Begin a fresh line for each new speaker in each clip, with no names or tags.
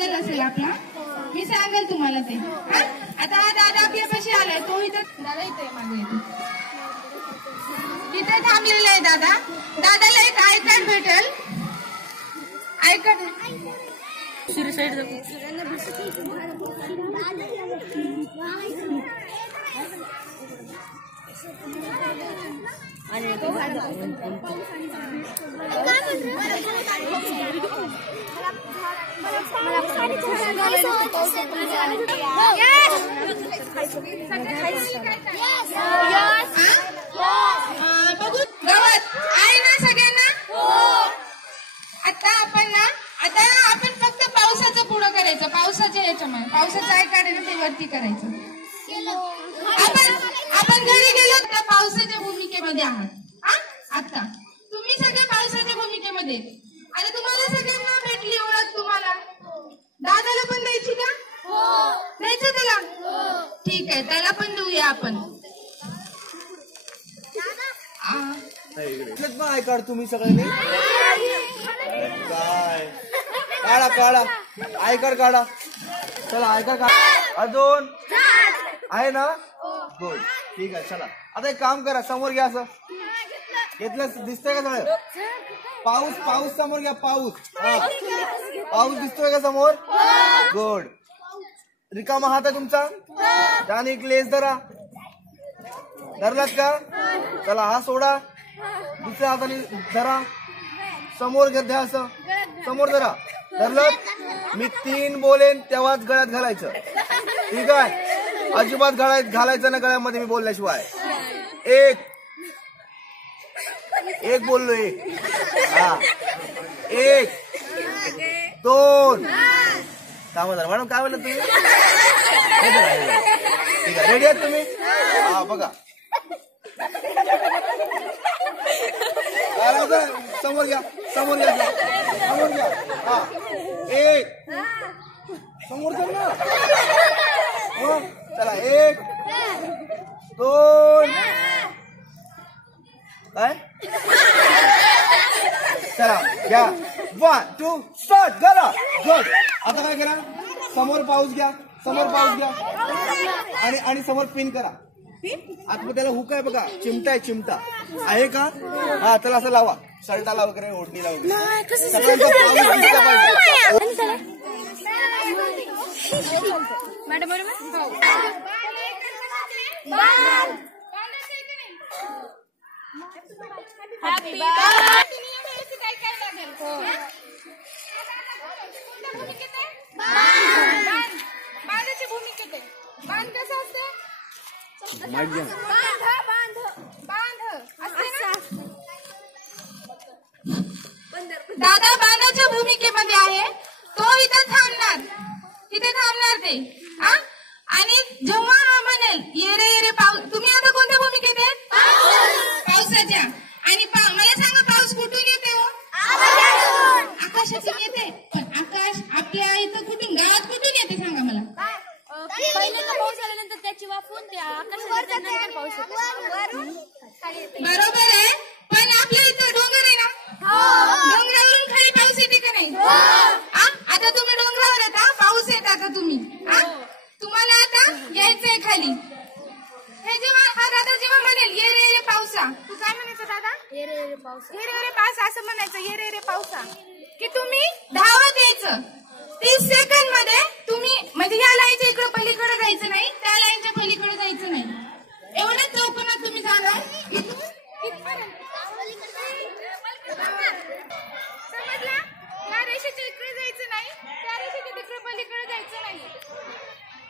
बदल असेल आपला? मी सांगेल तुम्हाला ते. आता हा दादा आपल्यापाशी आलाय. तो इथं दादा इथे मागे इथे. इथे थांबलेला आहे दादा. दादाला एक आय कार्ड भेटेल. आय कार्ड अं, गवत आहे ना सगळ्यांना आता आपण ना आता आपण फक्त पावसाचं पुढं करायचं. पावसाच्या याच्यामध्ये. पावसाचं आहे काढायला ते वरती करायचं. आपण आपण घरी गेलो तर पावसाच्या भूमिकेमध्ये आहात. हा? आता तुम्ही सगळे पावसाच्या भूमिकेमध्ये. आणि तुम्हाला सगळ्यांना भेटली ओळख तुम्हाला. दादाला पण द्यायची का? द्यायचं त्याला? ठीक आहे त्याला पण देऊया आपण.
आय कार्ड तुम्ही सगळ्यांनी. काय? काढा काढा. आय कार्ड काढा. चला आय कार्ड काढा. अजून? आहे ना? गुड ठीक आहे चला. आता एक काम करा समोर घ्या असं. घेतलं दिसतंय का सगळं? पाऊस पाऊस समोर घ्या पाऊस. हा. पाऊस दिसतोय का समोर? गुड. रिकामा हात आहे तुमचा? आणि एक लेस धरा. धरलात का? चला हा सोडा. दुसऱ्या हाताने धरा. समोर घ्या असं. समोर धरा. धरलं मी तीन बोलेन तेव्हाच गळ्यात घालायचं. ठीक आहे? अजिबात घालाय घालायचं ना गळ्यामध्ये मी बोलल्याशिवाय. एक. एक बोललो एक. हा. एक. दोन. थांबा जरा मॅडम काय म्हणलं तुम्ही? ठीक आहे रेडी आहेत तुम्ही? हा बघा. समोर घ्या समोर घ्या समोर घ्या. हा. एक. समोर चल ना चला एक दोन. काय? चला घ्या. वन टू स्टार्ट करा गुड आता काय करा? समोर पाऊस घ्या. समोर पाऊस घ्या. आणि आणि समोर पिन करा. आतमध्ये त्याला हुक आहे बघा. चिमटा आहे चिमटा. आहे का? हा त्याला असं लावा. शर्टाला वगैरे ओढणीला वगैरे. सगळ्यांचा पाऊस दिसला पाहिजे.
बांधाची भूमिकेत आहे बाँध कसं असते बाँध बाँध बाँध असते ना दादा बांधाच्या भूमिकेमध्ये आहे तो इथं थांबणार तिथे थांबणार ते समजला या रेषेच्या इकडे जायचं नाही त्या रेषेच्या तिकडे पलीकडे जायचं नाही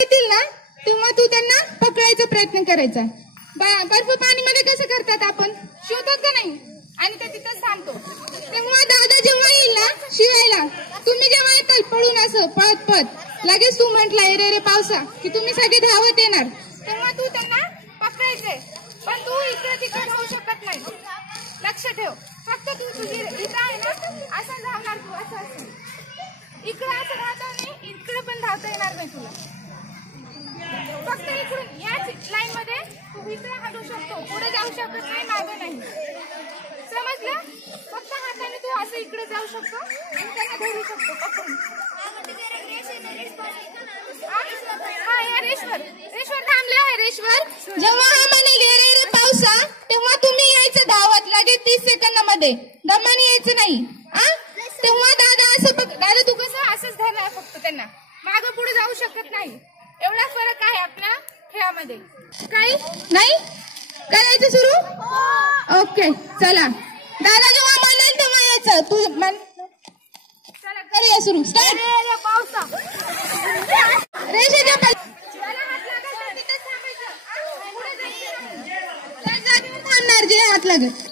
येतील ना? तेव्हा तू त्यांना पकडायचा प्रयत्न करायचा. बर्फ पाणीमध्ये कसं करतात आपण? शोधत का नाही? आणि ते तिथंच थांबतो. तेव्हा दादा जेव्हा येईल ना शिवायला तुम्ही जेव्हा येताल पळून असं पळत पळत लगेच तू म्हंटला रे रे पावसा की तुम्ही सगळे धावत येणार. तेव्हा तू त्यांना इकडे. पण तू इकडे तिकडे राहू शकत नाही. लक्ष ठेव. फक्त तू तुझी इथं आहे ना असं राहणार तू असं असं. इकडे असं राहतो नाही इकडे पण राहता येणार नाही तुला. फक्त इकडून याच लाईन मध्ये तू इकडे हलू शकतो. पुढे जाऊ शकत नाही माग नाही. समजलं? फक्त हाताने तू असं इकडे जाऊ शकतो आणि त्यांना धरू शकतो हा या रेश्वर. रेश्वर थांबले आहे रेश्वर. जेव्हा यामध्ये काही? नाही? करायचं सुरू? हो. ओके चला. दादा जेव्हा म्हणाल तेव्हा यायचं तू म्हण चला करूया सुरू. स्टार्ट पावसा. रेषेच्या हात लागत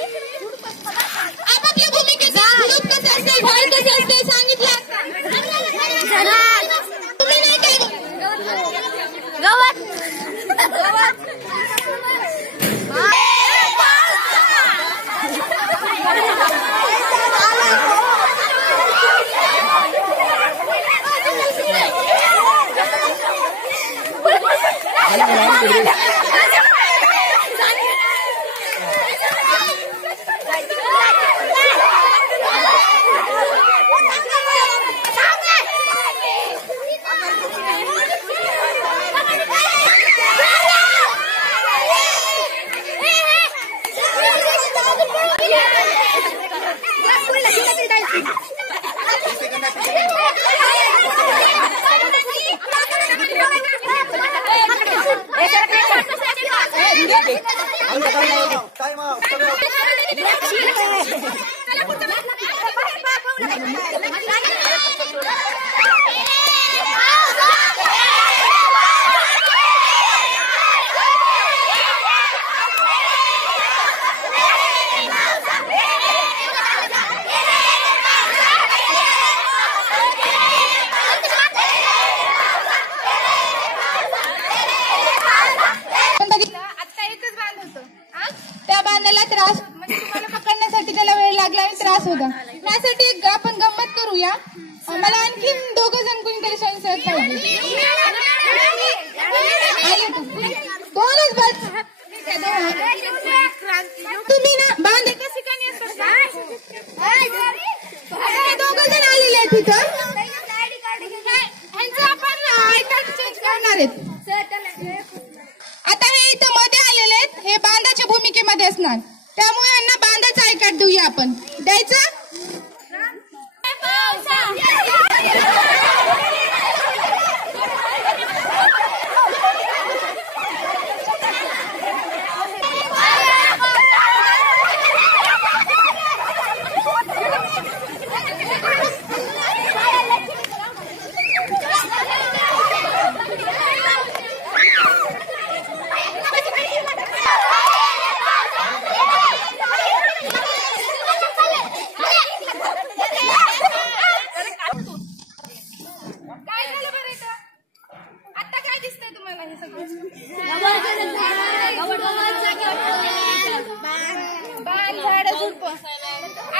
Gracias. एकदा त्यासाठी एक आपण गंमत करूया. मला आणखी दोघं जण कोणीतरी स्वयंसेवक पाहिजे. दोनच बस. तुम्ही ना बांध दोघं जण आलेले आहेत तिथं आता हे इथं मध्ये आलेले आहेत. हे बांधाच्या भूमिकेमध्ये असणार. त्यामुळे यांना बांधाचा आयकाट देऊया आपण. द्यायचं? Yeah. yeah.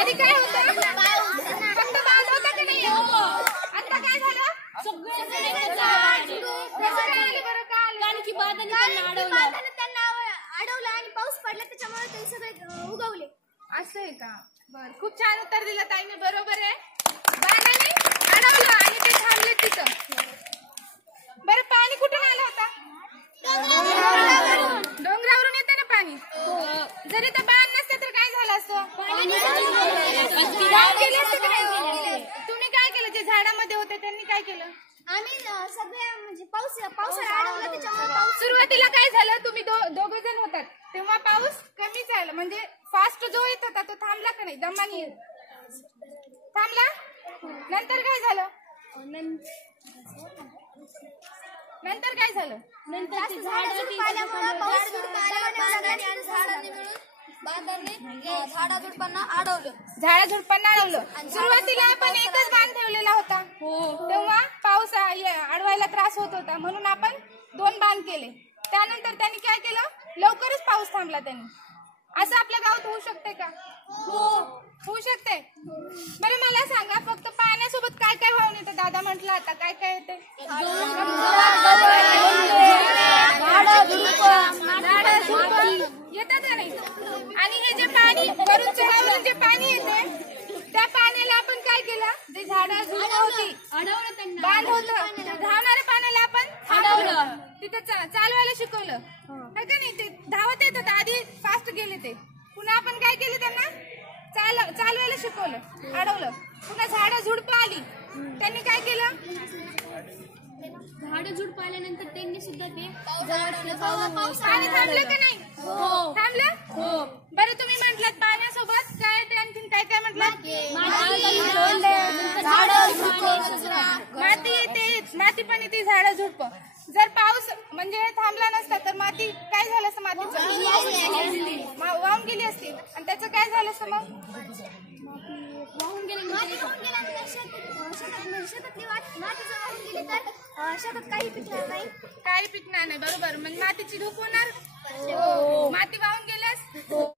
आधी काय होतं? फक्त बाल होता की नाही? आता काय झालं?
अडवलं.
आणि पाऊस पडला त्याच्यामुळे ते उगवले.
असं आहे का? बर खूप छान उत्तर दिलं ताईने बरोबर आहे. पाऊस कमी झाला म्हणजे फास्ट जो येत होता तो थांबला का नाही? दमानी थांबला? नंतर काय झालं? नंतर काय झालं?
झाडा
झुडपांना अडवलं
झाडा झुडपांना अडवलं सुरुवातीला आपण एकच बांध ठेवलेला होता. तेव्हा पाऊस अडवायला त्रास होत होता. म्हणून आपण दोन बांध केले. त्यानंतर त्यांनी काय केलं? लवकरच पाऊस थांबला त्यांनी. असं आपल्या गावात होऊ शकते का? हो होऊ शकते बरं मला सांगा फक्त पाण्यासोबत काय काय वाहून येतं? दादा म्हटलं आता काय काय येते येतात का नाही? आणि हे जे पाणी वरून चढावरून जे पाणी येते त्या पाण्याला आपण काय केलं? जे झाडं झुडपं होती बांध होत. धावणाऱ्या पाण्याला अडवलं तिथे चा- चालवायला शिकवलं. है. का नाही? ते धावत येत होतं आधी फास्ट गेले ते. पुन्हा आपण काय केलं त्यांना? चाल चालवायला शिकवलं. अडवलं. पुन्हा झाडं झुडपं आली. त्यांनी काय केलं?
झाडं झुडप आल्यानंतर त्यांनी सुद्धा ते जवळचं पाऊस
पाणी थांबलं का नाही?
हो.
थांबलं?
हो.
बरं तुम्ही म्हटलात पाण्यासोबत. काय आणखीन काय काय म्हटलं माती. येते माती पण येते. झाडं झुडप. जर पाऊस म्हणजे थांबला नसता तर माती काय झालं असतं मातीचं? वाहून गेली असती. आणि त्याचं काय झालं असतं मग?
वाहून
शेतात काही पिकणार नाही
काही पिकणार नाही बरोबर. म्हणजे मातीची धूप होणार? हो.